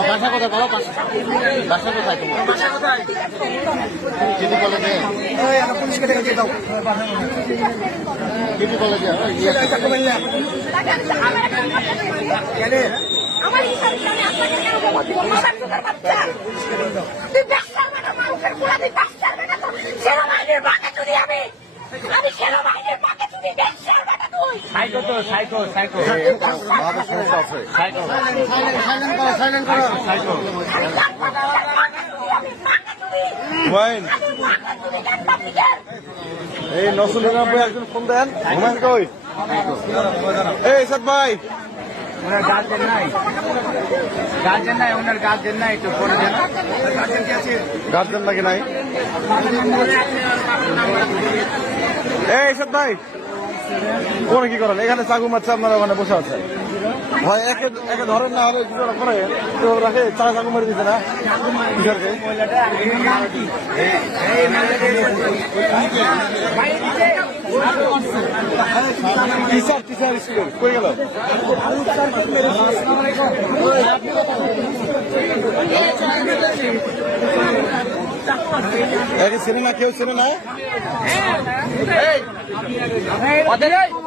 বাসা কোথায় বলো? বাসা কোথায় তোমার? কেবি কলেজে? পুলিশকে দেখে দাও। কেবি কলেজে? আমার হিসাব জানে আপনাকে কেন বলবো? মাসার তোর বাচ্চা তুই ব্যবসার মানে মানুষের পুরা তুই ব্যবসার মানে তো সেনাবাহিনীর বাঁকে চুরি আমি সেনাবাহিনীর বাঁকে চুরি ব্যবসার মানে তুই সাইকো তো সাইকো সাইকো সাইকো সাইলেন্ট করো সাইকো ওয়াইন এই 999 একজন ফোন দেন হুমায়ুন কই এই সাদ ভাই ওনার গার্জেন নাই ওনার গার্জেন নাই একটু ফোন দেন গার্জেন নাকি নাই এই সাদ ভাই কোন কি করেন এখানে চাকু মারছে আপনারা ওখানে বসে আছে ভাই একে ধরেন না হলে কিছু করে তো রাখে চাকু মারি দিতে না টিচার স্কুল কই গেল সিনেমা কেউ চেনে না